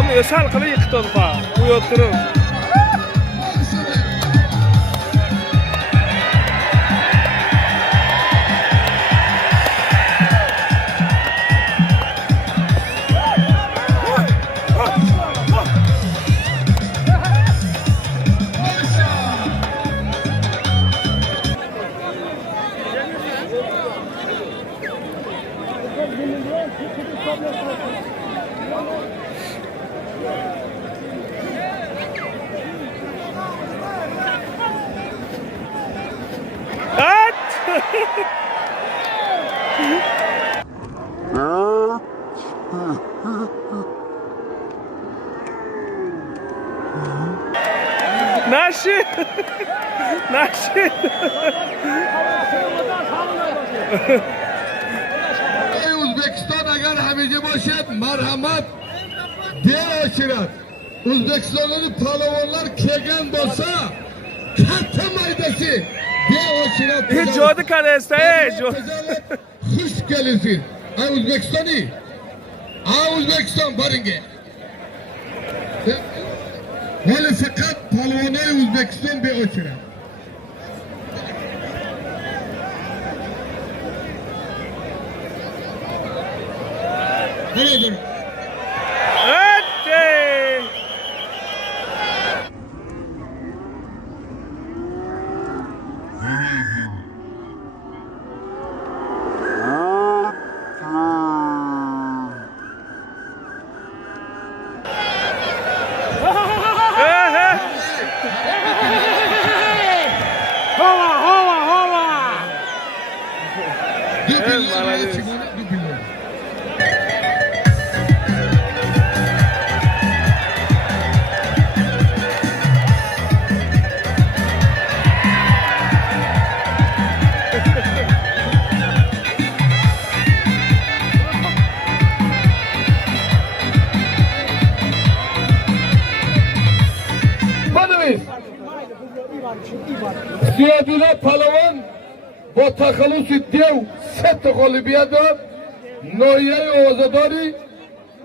Onu ösel kılı yıktın fa. Uyutturun. At! Naşi! Naşi! Uzbekistan agar hamiga boshlab marhamat beashirad. O'zbekistonlik palavonlar kelgan bo'lsa, katta maydasi beashirad. Hiç jodu kalesta, Xush kelsin. Ay O'zbekistoni. Ay O'zbekiston boringa. Vali faqat palavonlar O'zbekiston beashirad. Hadi. Hadi! Ziyadullah Palavan با تخلص دیو ست غالبیت داد. نایه آزاداری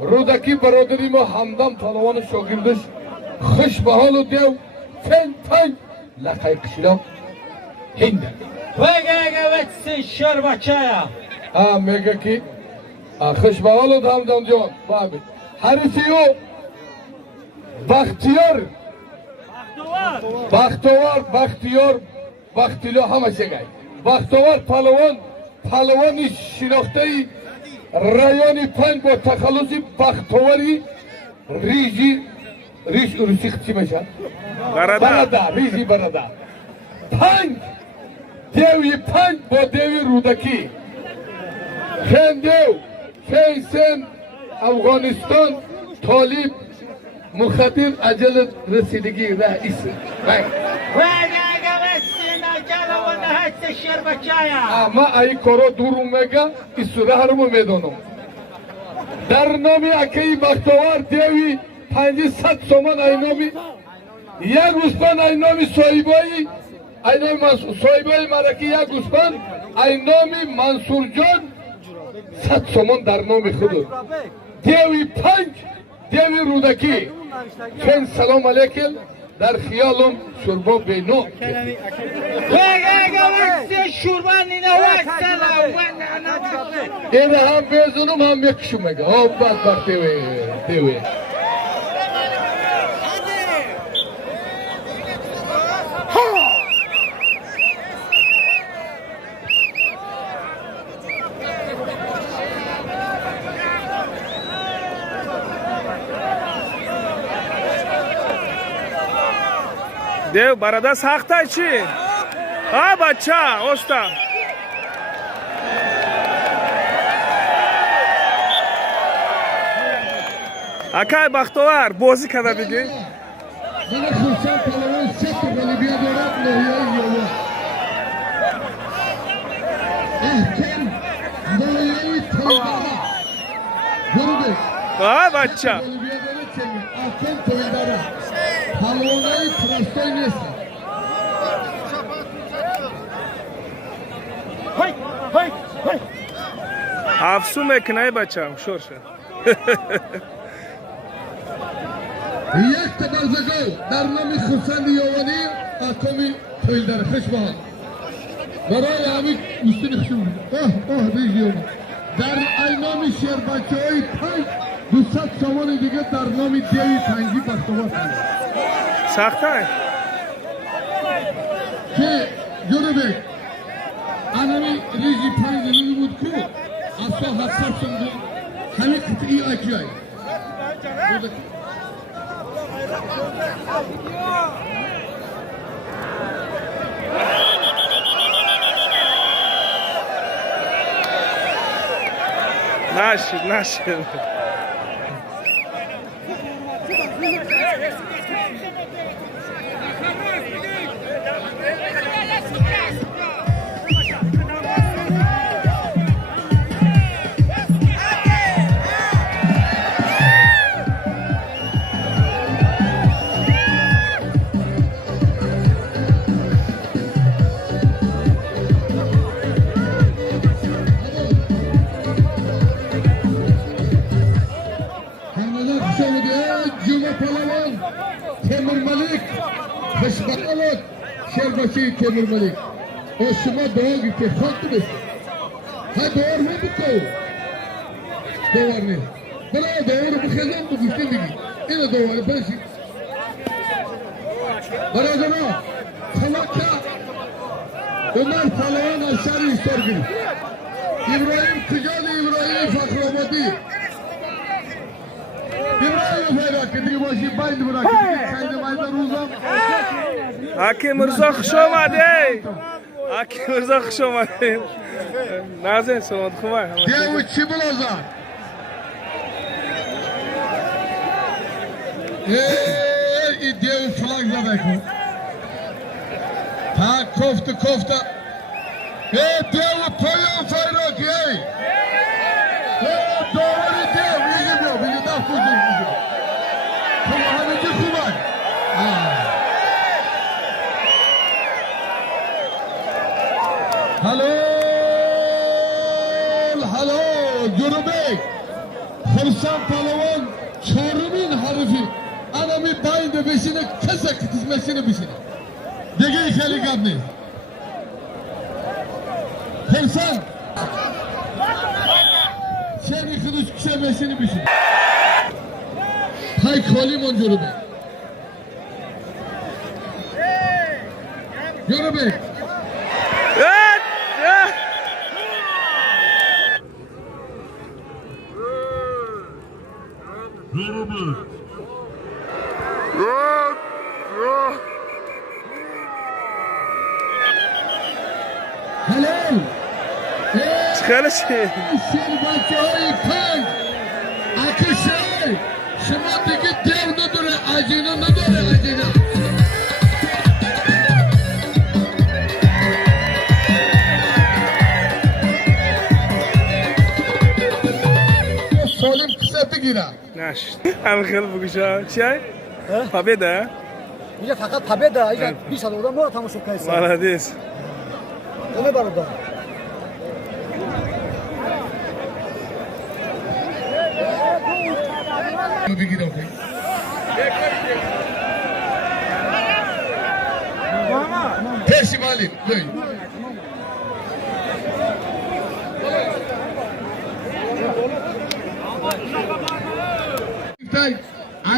رودکی برادری ما همدم پلوان شاگردش خوش به حال و دیو فن تای لقای قشیلا هنده وگه وچسی شربچه میگه که خوش به حال و همدم جان بابی حریفیو بختیار بختیار همه شگه بختیار پلوان شناخته رایان پنج با تخلصی بختیاری ریش روسی چی میشه؟ برادر ریشی برادر پنج با دیوی رودکی خین دیو خین سن افغانستان طالب مخدر عجل رسیدگی رئیس اما ای کارا دور اومگا ایسوره هرمو میدانم در نامی اکی بختوار دیوی 500 سومن ای نامی یک گوسپند ای نامی صاحبایی ای نامی صاحبایی مرکی یک گوسپند ای نامی منصور جان 100 سومن در نامی خود دیوی 5 دیوی رودکی خیلی سلام علیکم در خیالم شوربا بینو اینه هم بیزنم هم یکشو مگه بدبخت دیوی دیو برادر ساخته چی؟ ها بچه اوستا اکای بختوار بازی کرده دیگه من خورسان پلوان ست غالبیه دارد نهیه یوه احکم نهیه تویداره بروده ها بچه غالبیه دارد چنین احکم تویداره پلوانای ترستای نیست افسو میکنه بچه شور شد یک تبرزگو در نام خرسند یوانی آتومی تویلدر خشبان برای همین مستنی خشون ریجیون در اینام شیر بچه های 200 سامان دیگه در نام دیوی پنجی بختوار کنید ساختای که جنوبه انامی ریجی پنجی بود که اصلا 700 سنگو همه قطعی آکی های نشد خوشبخت شرباشی تیمور ملک و شما دعا گیته خود بست ها دوار نبکو دوار نه بلا دوار بخیزم بگوشتی بگی اینو دوار برشی برادرها خلاکا عمر پلوان اشاری اشتار گیری ابراهیم کجال ابراهیم فخرآبادی ابراهیم فیرا که دیگه باشی باید برا که دیگه چند مایده روزم حاکم مرزا خوش آمده حاکم مرزا خوش آمده نازن سلامت خوبه دیو چی بلازن ای دیو فلاک زده کن تا کفت ای دیو پایان فیراکی ای دواری دیو بیگی برو بیگی دفت بزن تو همه چی خوبه هلو جنوبی خرسان پلوان چهارمین حرفی انامی باینده بشینه کسا کتیزمشینه بشینه دیگه خیلی گب نیست خرسان شهری خودش کشه بشینه بشینه های خالی من جنوبی هلو خیلی چی؟ شیر بچه های پنج اکشه شما دیگه دیو نداره عجینه نداره عجینه سالم کسه بگیره نشد الخیل بگوشا چی؟ پابیده؟ اینجا فقط پابیده اینجا 20 آدم رو تماشا کنید مالادیس همه برادر بگیره اوکی پیشی مالی بگی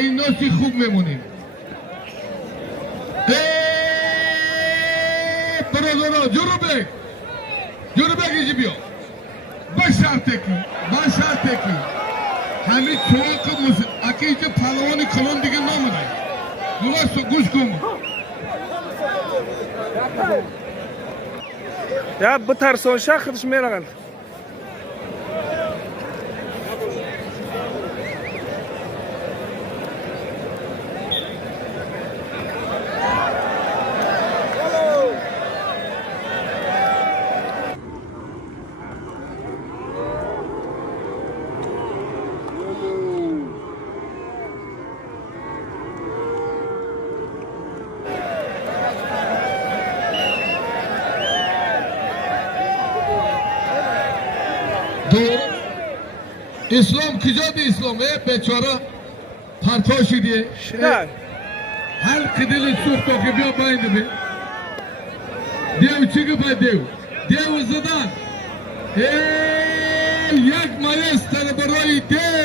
ایناسی خوب میمونیم برادرها جنوبه گیجی بیا بشرطه که همین چوک اکی اینجا پلوانی کلان دیگه نامونه درست گوش کن یا بترسون شخصش میرن اسلام کجا دی اسلام بیچاره پرتاشی دیه نه هر قدل سوخت که بیا باید بی دیو چی گفت دیو زدن یک مایستر برای دیو